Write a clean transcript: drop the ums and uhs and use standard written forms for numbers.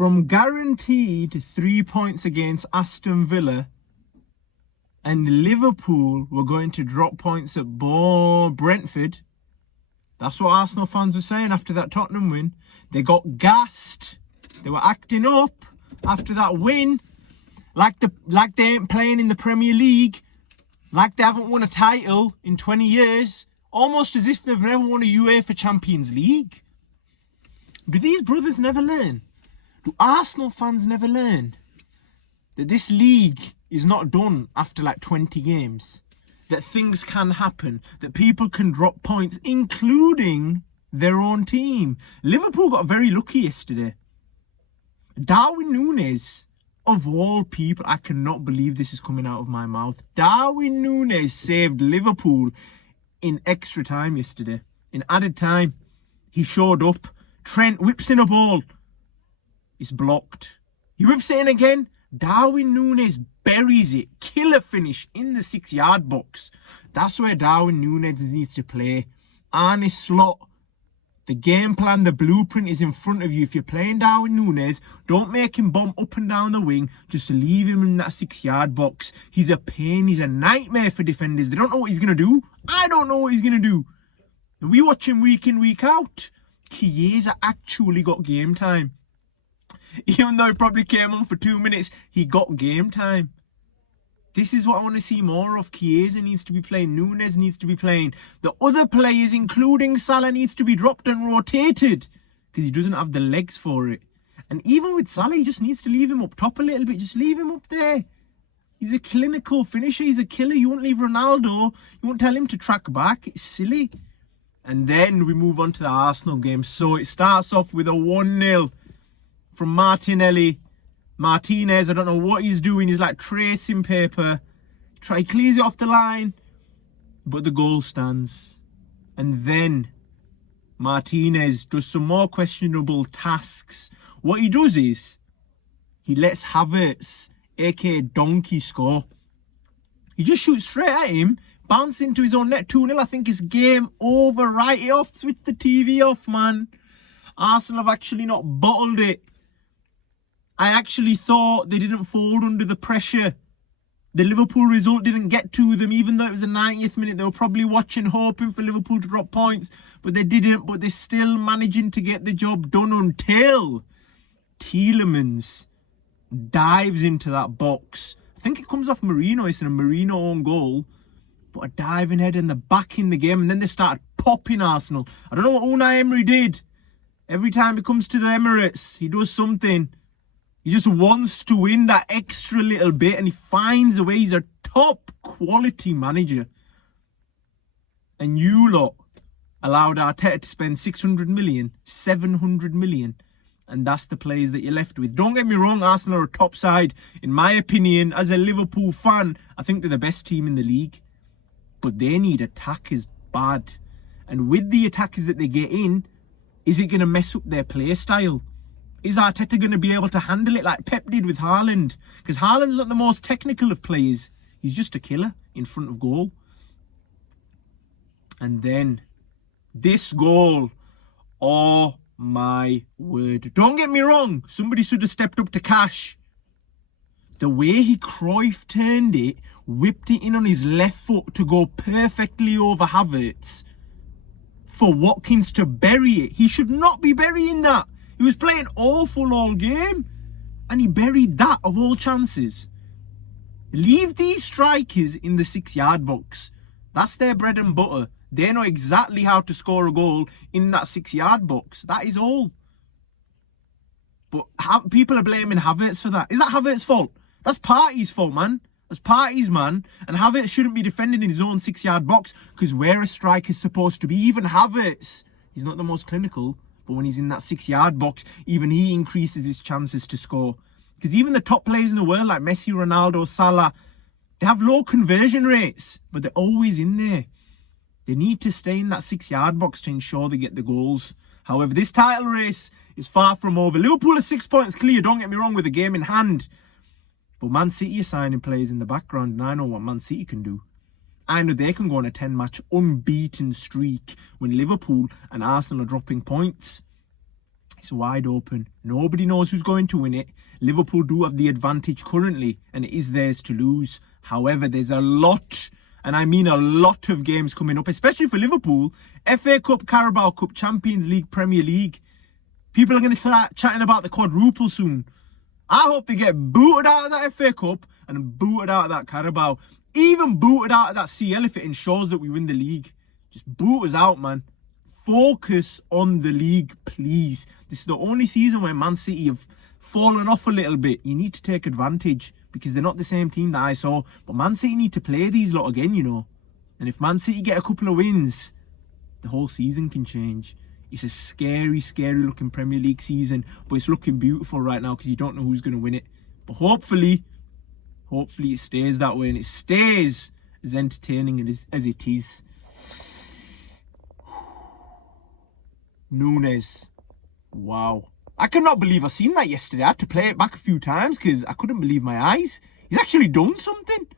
from guaranteed 3 points against Aston Villa, and Liverpool were going to drop points at Brentford. That's what Arsenal fans were saying after that Tottenham win. They got gassed. They were acting up after that win, like they ain't playing in the Premier League, like they haven't won a title in 20 years, almost as if they've never won a UEFA Champions League. Do these brothers never learn? Do Arsenal fans never learn that this league is not done after like 20 games? That things can happen, that people can drop points, including their own team. Liverpool got very lucky yesterday. Darwin Núñez, of all people, I cannot believe this is coming out of my mouth. Darwin Núñez saved Liverpool in extra time yesterday. In added time, he showed up. Trent whips in a ball. It's blocked. He whips it in again. Darwin Núñez buries it. Killer finish in the 6-yard box. That's where Darwin Núñez needs to play. Arne Slot. The game plan, the blueprint is in front of you. If you're playing Darwin Núñez, don't make him bomb up and down the wing. Just leave him in that 6-yard box. He's a pain. He's a nightmare for defenders. They don't know what he's going to do. I don't know what he's going to do. And we watch him week in, week out. Chiesa actually got game time. Even though he probably came on for 2 minutes, he got game time. This is what I want to see more of. Chiesa needs to be playing. Núñez needs to be playing. The other players, including Salah, needs to be dropped and rotated because he doesn't have the legs for it. And even with Salah, he just needs to leave him up top a little bit. Just leave him up there. He's a clinical finisher. He's a killer. You won't leave Ronaldo. You won't tell him to track back. It's silly. And then we move on to the Arsenal game. So it starts off with a 1-0 from Martinez, I don't know what he's doing. He's like tracing paper. He clears it off the line, but the goal stands. And then Martinez does some more questionable tasks. What he does is he lets Havertz, aka Donkey, score. He just shoots straight at him, bounce into his own net. 2-0. I think it's game over. Write it off. Switch the TV off, man. Arsenal have actually not bottled it. I actually thought they didn't fold under the pressure. The Liverpool result didn't get to them, even though it was the 90th minute. They were probably watching, hoping for Liverpool to drop points, but they didn't. But they're still managing to get the job done until Tielemans dives into that box. I think it comes off Merino. It's a Merino own goal, but a diving head and the back in the game. And then they started popping Arsenal. I don't know what Unai Emery did. Every time he comes to the Emirates, he does something. He just wants to win that extra little bit, and he finds a way. He's a top quality manager. And you lot allowed Arteta to spend 600 million, 700 million. And that's the players that you're left with. Don't get me wrong, Arsenal are a top side. In my opinion, as a Liverpool fan, I think they're the best team in the league. But they need attackers bad. And with the attackers that they get in, is it going to mess up their play style? Is Arteta going to be able to handle it like Pep did with Haaland? Because Haaland's not the most technical of players. He's just a killer in front of goal. And then this goal. Oh my word. Don't get me wrong. Somebody should have stepped up to Cash. The way he Cruyff turned it, whipped it in on his left foot to go perfectly over Havertz. For Watkins to bury it. He should not be burying that. He was playing awful all game. And he buried that of all chances. Leave these strikers in the 6-yard box. That's their bread and butter. They know exactly how to score a goal in that 6-yard box. That is all. But people are blaming Havertz for that. Is that Havertz's fault? That's Partey's fault, man. That's Partey's man. And Havertz shouldn't be defending in his own 6-yard box. Because where a striker's supposed to be. Even Havertz, he's not the most clinical. But when he's in that 6-yard box, even he increases his chances to score. Because even the top players in the world, like Messi, Ronaldo, Salah, they have low conversion rates, but they're always in there. They need to stay in that 6-yard box to ensure they get the goals. However, this title race is far from over. Liverpool are 6 points clear, don't get me wrong, with the game in hand. But Man City are signing players in the background, and I know what Man City can do. I know they can go on a 10-match unbeaten streak when Liverpool and Arsenal are dropping points. It's wide open. Nobody knows who's going to win it. Liverpool do have the advantage currently, and it is theirs to lose. However, there's a lot, and I mean a lot of games coming up, especially for Liverpool. FA Cup, Carabao Cup, Champions League, Premier League. People are going to start chatting about the quadruple soon. I hope they get booted out of that FA Cup and booted out of that Carabao. Even booted out of that CL if it ensures that we win the league. Just boot us out, man. Focus on the league, please. This is the only season where Man City have fallen off a little bit. You need to take advantage because they're not the same team that I saw. But Man City need to play these lot again, you know. And if Man City get a couple of wins, the whole season can change. It's a scary, scary looking Premier League season. But it's looking beautiful right now because you don't know who's going to win it. But hopefully it stays that way and it stays as entertaining as it is. Nunes. Wow. I cannot believe I seen that yesterday. I had to play it back a few times because I couldn't believe my eyes. He's actually done something.